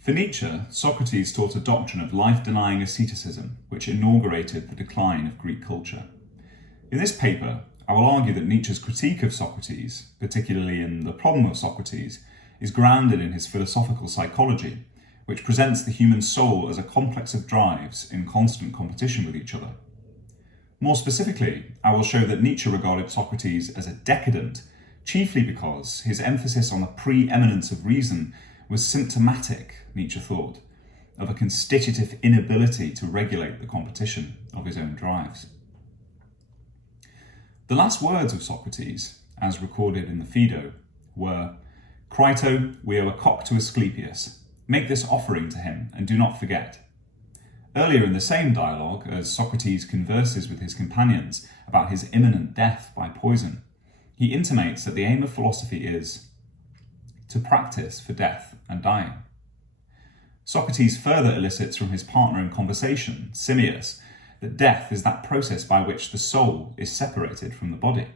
For Nietzsche, Socrates taught a doctrine of life-denying asceticism, which inaugurated the decline of Greek culture. In this paper, I will argue that Nietzsche's critique of Socrates, particularly in The Problem of Socrates, is grounded in his philosophical psychology, which presents the human soul as a complex of drives in constant competition with each other. More specifically, I will show that Nietzsche regarded Socrates as a decadent, chiefly because his emphasis on the preeminence of reason was symptomatic, Nietzsche thought, of a constitutive inability to regulate the competition of his own drives. The last words of Socrates, as recorded in the Phaedo, were, "Crito, we owe a cock to Asclepius. Make this offering to him, and do not forget." Earlier in the same dialogue, as Socrates converses with his companions about his imminent death by poison, he intimates that the aim of philosophy is to practice for death and dying. Socrates further elicits from his partner in conversation, Simmias, that death is that process by which the soul is separated from the body.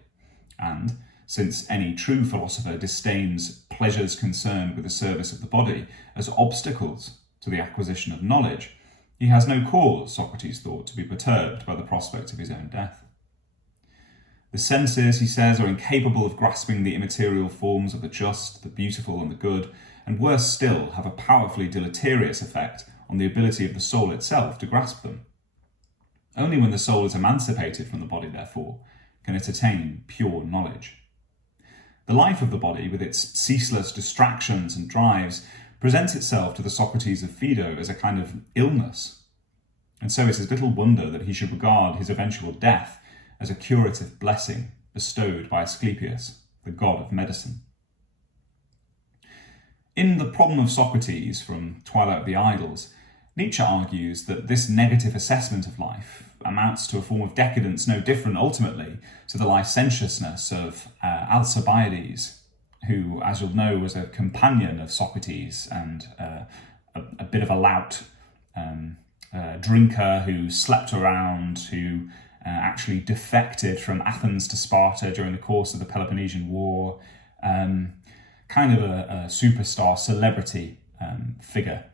And, since any true philosopher disdains pleasures concerned with the service of the body as obstacles to the acquisition of knowledge, he has no cause, Socrates thought, to be perturbed by the prospect of his own death. The senses, he says, are incapable of grasping the immaterial forms of the just, the beautiful, and the good, and worse still, have a powerfully deleterious effect on the ability of the soul itself to grasp them. Only when the soul is emancipated from the body, therefore, can it attain pure knowledge. The life of the body, with its ceaseless distractions and drives, presents itself to the Socrates of Phaedo as a kind of illness, and so it is little wonder that he should regard his eventual death as a curative blessing bestowed by Asclepius, the god of medicine. In The Problem of Socrates, from Twilight of the Idols, Nietzsche argues that this negative assessment of life amounts to a form of decadence no different, ultimately, to the licentiousness of Alcibiades, who, as you'll know, was a companion of Socrates and a bit of a lout drinker who slept around, who actually defected from Athens to Sparta during the course of the Peloponnesian War, kind of a superstar celebrity figure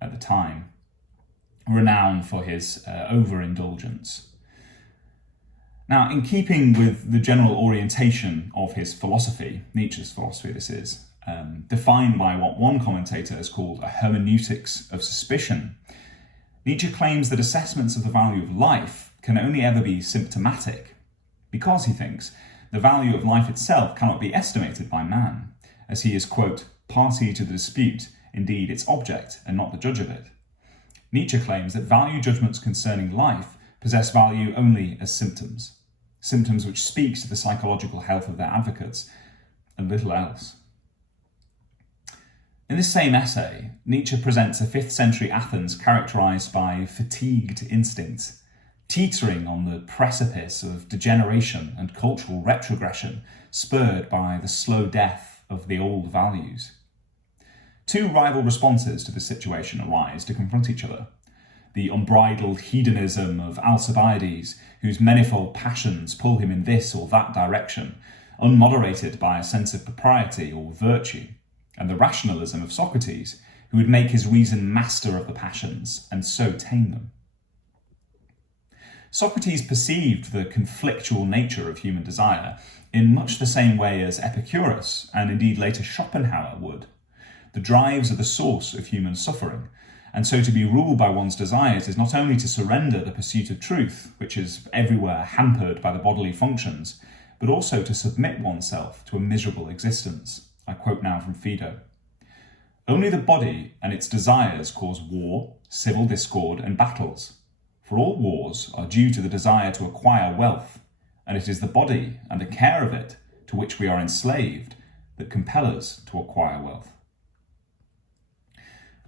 at the time, renowned for his overindulgence. Now, in keeping with the general orientation of his philosophy, Nietzsche's philosophy this is, defined by what one commentator has called a hermeneutics of suspicion, Nietzsche claims that assessments of the value of life can only ever be symptomatic, because, he thinks, the value of life itself cannot be estimated by man, as he is, quote, party to the dispute, indeed its object, and not the judge of it. Nietzsche claims that value judgments concerning life possess value only as symptoms which speak to the psychological health of their advocates, and little else. In this same essay, Nietzsche presents a 5th century Athens characterized by fatigued instincts, teetering on the precipice of degeneration and cultural retrogression spurred by the slow death of the old values. Two rival responses to this situation arise to confront each other. The unbridled hedonism of Alcibiades, whose manifold passions pull him in this or that direction, unmoderated by a sense of propriety or virtue, and the rationalism of Socrates, who would make his reason master of the passions and so tame them. Socrates perceived the conflictual nature of human desire in much the same way as Epicurus, and indeed later Schopenhauer, would. The drives are the source of human suffering, and so to be ruled by one's desires is not only to surrender the pursuit of truth, which is everywhere hampered by the bodily functions, but also to submit oneself to a miserable existence. I quote now from Phaedo. Only the body and its desires cause war, civil discord, and battles. For all wars are due to the desire to acquire wealth, and it is the body and the care of it to which we are enslaved that compel us to acquire wealth.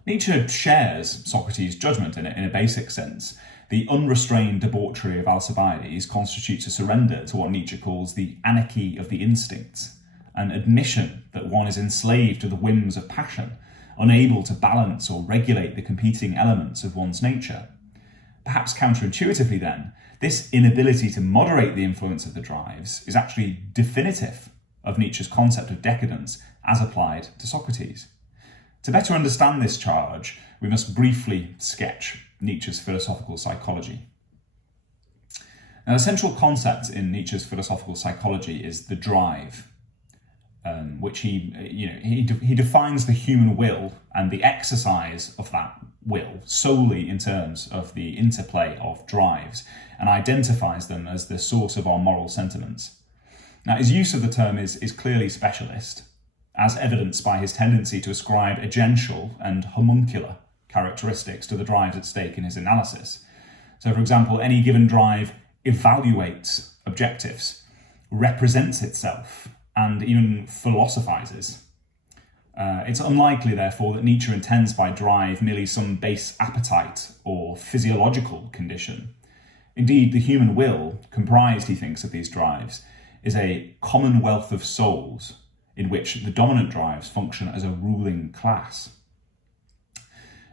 Nietzsche shares Socrates' judgment in a basic sense. The unrestrained debauchery of Alcibiades constitutes a surrender to what Nietzsche calls the anarchy of the instincts, an admission that one is enslaved to the whims of passion, unable to balance or regulate the competing elements of one's nature. Perhaps counterintuitively then, this inability to moderate the influence of the drives is actually definitive of Nietzsche's concept of decadence as applied to Socrates. To better understand this charge, we must briefly sketch Nietzsche's philosophical psychology. Now, the central concept in Nietzsche's philosophical psychology is the drive, which he defines the human will and the exercise of that will solely in terms of the interplay of drives, and identifies them as the source of our moral sentiments. Now, his use of the term is clearly specialist, as evidenced by his tendency to ascribe agential and homuncular characteristics to the drives at stake in his analysis. So, for example, any given drive evaluates objectives, represents itself, and even philosophizes. It's unlikely, therefore, that Nietzsche intends by drive merely some base appetite or physiological condition. Indeed, the human will, comprised, he thinks, of these drives, is a commonwealth of souls in which the dominant drives function as a ruling class.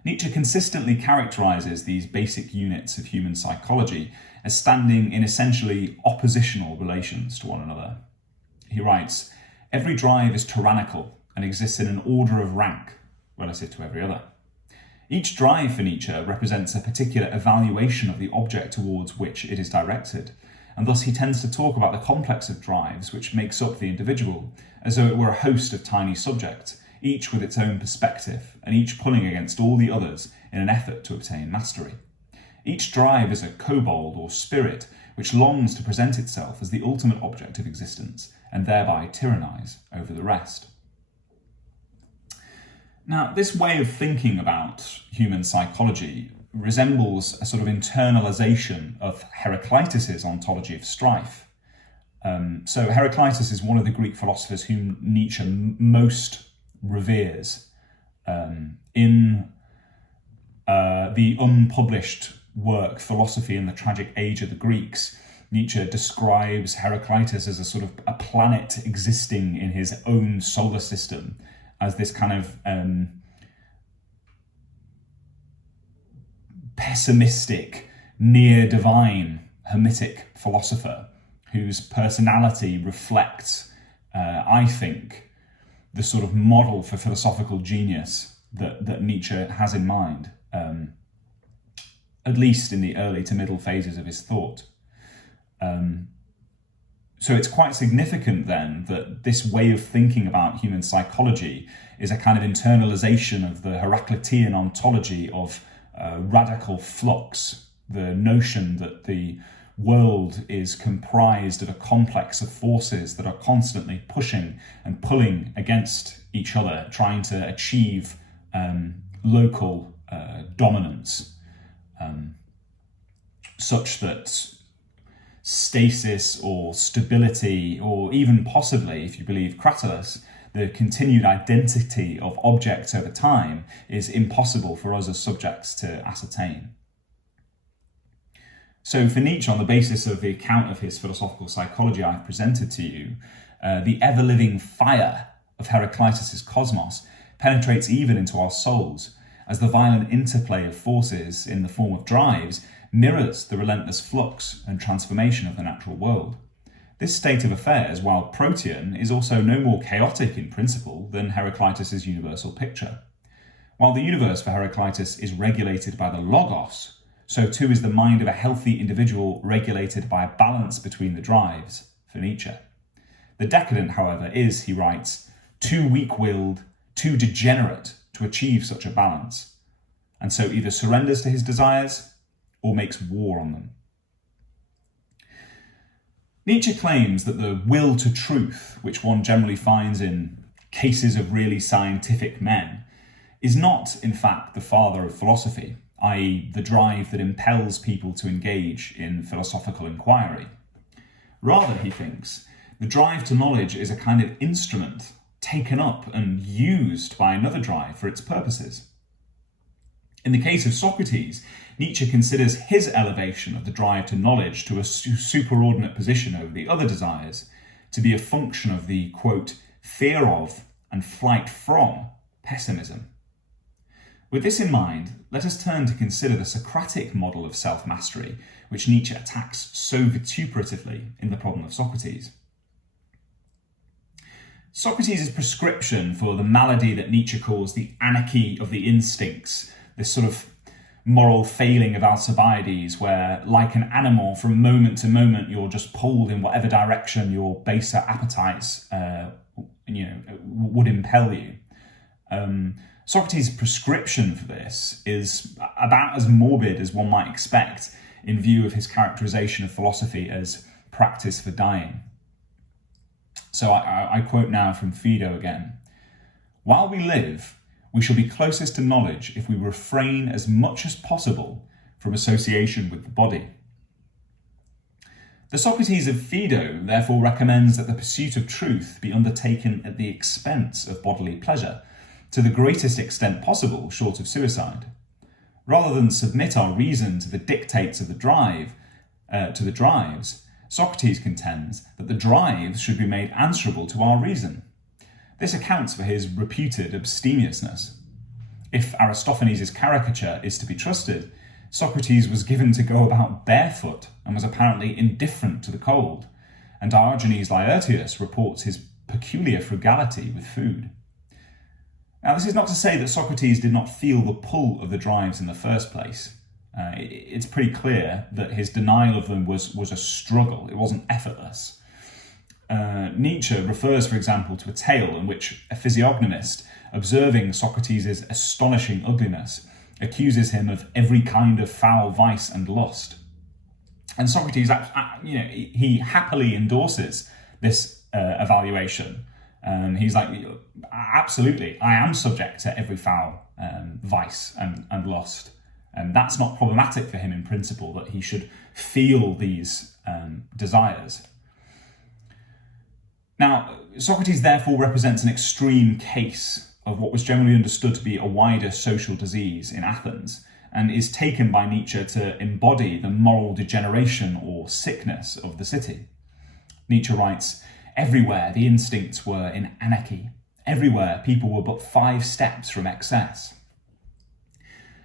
Nietzsche consistently characterizes these basic units of human psychology as standing in essentially oppositional relations to one another. He writes, "Every drive is tyrannical and exists in an order of rank relative to every other." Each drive for Nietzsche represents a particular evaluation of the object towards which it is directed, and thus he tends to talk about the complex of drives which makes up the individual, as though it were a host of tiny subjects, each with its own perspective, and each pulling against all the others in an effort to obtain mastery. Each drive is a kobold or spirit which longs to present itself as the ultimate object of existence, and thereby tyrannize over the rest. Now, this way of thinking about human psychology resembles a sort of internalization of Heraclitus's ontology of strife. So Heraclitus is one of the Greek philosophers whom Nietzsche most reveres. In the unpublished work Philosophy in the Tragic Age of the Greeks, Nietzsche describes Heraclitus as a sort of a planet existing in his own solar system, as this kind of pessimistic, near-divine, Hermetic philosopher whose personality reflects, I think, the sort of model for philosophical genius that Nietzsche has in mind, at least in the early to middle phases of his thought. So it's quite significant then that this way of thinking about human psychology is a kind of internalization of the Heraclitean ontology of radical flux, the notion that the world is comprised of a complex of forces that are constantly pushing and pulling against each other, trying to achieve local dominance, such that stasis or stability, or even possibly, if you believe Cratylus, the continued identity of objects over time is impossible for us as subjects to ascertain. So for Nietzsche, on the basis of the account of his philosophical psychology I've presented to you, the ever-living fire of Heraclitus's cosmos penetrates even into our souls, as the violent interplay of forces in the form of drives mirrors the relentless flux and transformation of the natural world. This state of affairs, while protean, is also no more chaotic in principle than Heraclitus's universal picture. While the universe for Heraclitus is regulated by the logos, so too is the mind of a healthy individual regulated by a balance between the drives for Nietzsche. The decadent, however, is, he writes, too weak-willed, too degenerate to achieve such a balance, and so either surrenders to his desires or makes war on them. Nietzsche claims that the will to truth, which one generally finds in cases of really scientific men, is not, in fact, the father of philosophy, i.e. the drive that impels people to engage in philosophical inquiry. Rather, he thinks, the drive to knowledge is a kind of instrument taken up and used by another drive for its purposes. In the case of Socrates, Nietzsche considers his elevation of the drive to knowledge to a superordinate position over the other desires to be a function of the, quote, fear of and flight from pessimism. With this in mind, let us turn to consider the Socratic model of self-mastery, which Nietzsche attacks so vituperatively in the problem of Socrates. Socrates' prescription for the malady that Nietzsche calls the anarchy of the instincts, this sort of moral failing of Alcibiades, where, like an animal, from moment to moment, you're just pulled in whatever direction your baser appetites would impel you. Socrates' prescription for this is about as morbid as one might expect in view of his characterization of philosophy as practice for dying. So I quote now from Phaedo again. While we live, we shall be closest to knowledge if we refrain as much as possible from association with the body. The Socrates of Phaedo therefore recommends that the pursuit of truth be undertaken at the expense of bodily pleasure, to the greatest extent possible short of suicide. Rather than submit our reason to the dictates of the drives, Socrates contends that the drives should be made answerable to our reason. This accounts for his reputed abstemiousness. If Aristophanes' caricature is to be trusted, Socrates was given to go about barefoot and was apparently indifferent to the cold, and Diogenes Laertius reports his peculiar frugality with food. Now, this is not to say that Socrates did not feel the pull of the drives in the first place. It's pretty clear that his denial of them was a struggle. It wasn't effortless. Nietzsche refers, for example, to a tale in which a physiognomist, observing Socrates' astonishing ugliness, accuses him of every kind of foul vice and lust. And Socrates, he happily endorses this evaluation. He's like, absolutely, I am subject to every foul vice and lust. And that's not problematic for him in principle, that he should feel these desires. Now, Socrates therefore represents an extreme case of what was generally understood to be a wider social disease in Athens, and is taken by Nietzsche to embody the moral degeneration or sickness of the city. Nietzsche writes, "Everywhere the instincts were in anarchy. Everywhere people were but 5 steps from excess."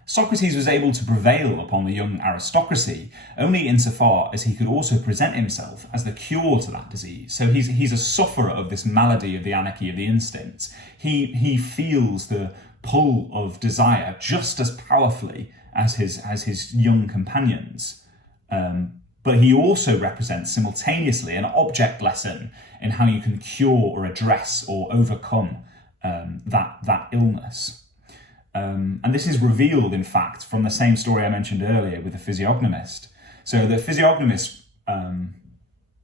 Socrates was able to prevail upon the young aristocracy only insofar as he could also present himself as the cure to that disease. So he's a sufferer of this malady of the anarchy of the instincts. He feels the pull of desire just as powerfully as his young companions. But he also represents simultaneously an object lesson in how you can cure or address or overcome that illness. And this is revealed, in fact, from the same story I mentioned earlier with the physiognomist. So the physiognomist,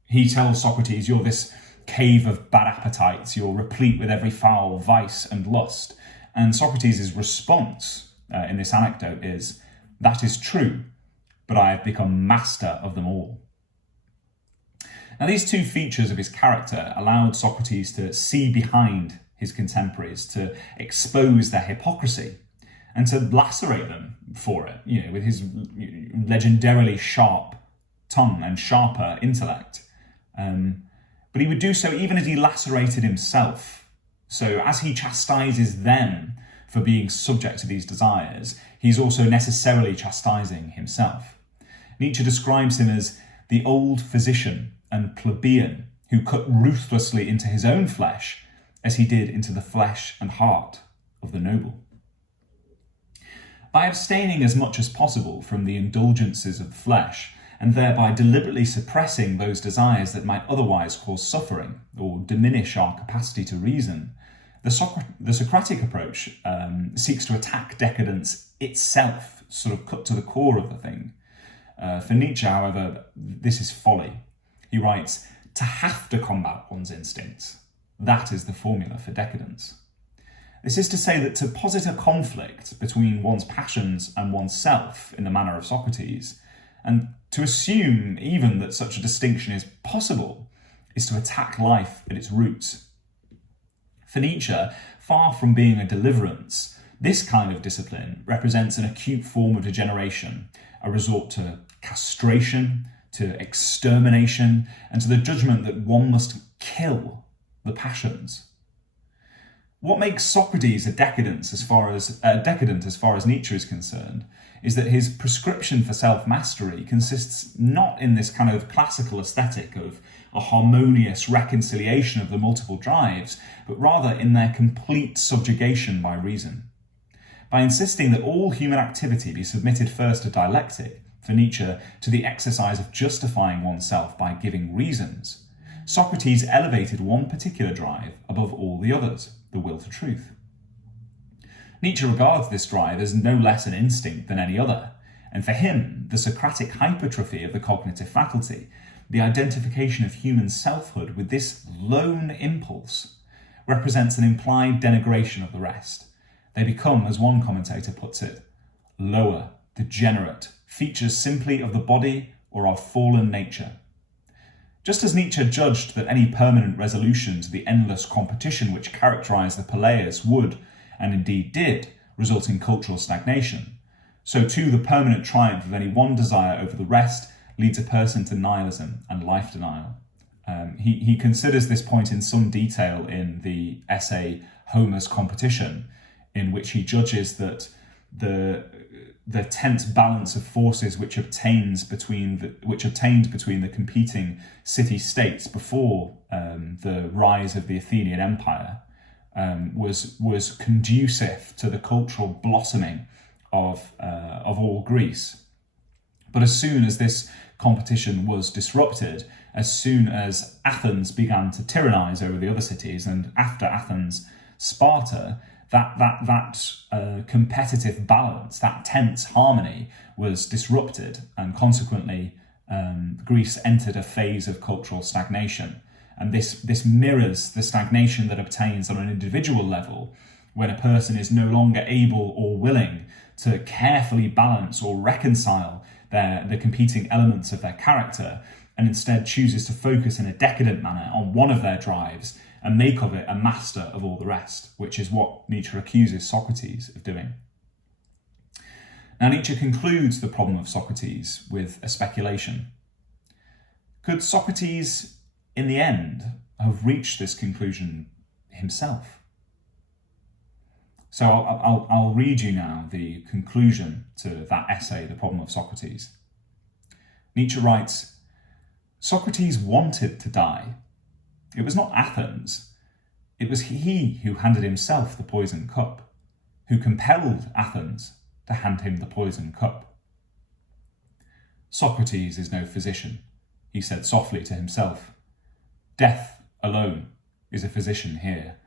he tells Socrates, "You're this cave of bad appetites, you're replete with every foul vice and lust." And Socrates' response in this anecdote is, "That is true, but I have become master of them all." Now, these two features of his character allowed Socrates to see behind his contemporaries, to expose their hypocrisy, and to lacerate them for it, with his legendarily sharp tongue and sharper intellect. But he would do so even as he lacerated himself. So as he chastises them for being subject to these desires, he's also necessarily chastising himself. Nietzsche describes him as the old physician and plebeian who cut ruthlessly into his own flesh as he did into the flesh and heart of the noble. By abstaining as much as possible from the indulgences of the flesh, and thereby deliberately suppressing those desires that might otherwise cause suffering or diminish our capacity to reason, the Socratic approach seeks to attack decadence itself, sort of cut to the core of the thing. For Nietzsche, however, this is folly. He writes, "To have to combat one's instincts, that is the formula for decadence." This is to say that to posit a conflict between one's passions and oneself in the manner of Socrates, and to assume even that such a distinction is possible, is to attack life at its roots. For Nietzsche, far from being a deliverance, this kind of discipline represents an acute form of degeneration, a resort to castration, to extermination, and to the judgment that one must kill the passions. What makes Socrates a decadent as far as Nietzsche is concerned is that his prescription for self-mastery consists not in this kind of classical aesthetic of a harmonious reconciliation of the multiple drives, but rather in their complete subjugation by reason. By insisting that all human activity be submitted first to dialectic, for Nietzsche, to the exercise of justifying oneself by giving reasons, Socrates elevated one particular drive above all the others, the will to truth. Nietzsche regards this drive as no less an instinct than any other, and for him, the Socratic hypertrophy of the cognitive faculty, the identification of human selfhood with this lone impulse, represents an implied denigration of the rest. They become, as one commentator puts it, lower, degenerate, features simply of the body or of fallen nature. Just as Nietzsche judged that any permanent resolution to the endless competition which characterised the Peleus would, and indeed did, result in cultural stagnation, so too the permanent triumph of any one desire over the rest leads a person to nihilism and life denial. He considers this point in some detail in the essay Homer's Competition, in which he judges that the tense balance of forces which obtained between the competing city-states before the rise of the Athenian Empire was conducive to the cultural blossoming of all Greece. But as soon as this competition was disrupted, as soon as Athens began to tyrannize over the other cities, and after Athens, Sparta, that competitive balance, that tense harmony was disrupted, and consequently Greece entered a phase of cultural stagnation. And this mirrors the stagnation that obtains on an individual level when a person is no longer able or willing to carefully balance or reconcile the competing elements of their character, and instead chooses to focus in a decadent manner on one of their drives and make of it a master of all the rest, which is what Nietzsche accuses Socrates of doing. Now, Nietzsche concludes the problem of Socrates with a speculation. Could Socrates, in the end, have reached this conclusion himself? So I'll read you now the conclusion to that essay, The Problem of Socrates. Nietzsche writes, Socrates wanted to die. It was not Athens. It was he who handed himself the poison cup, who compelled Athens to hand him the poison cup. Socrates is no physician, he said softly to himself. Death alone is a physician here.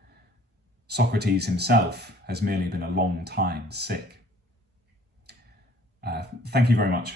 Socrates himself has merely been a long time sick. Thank you very much.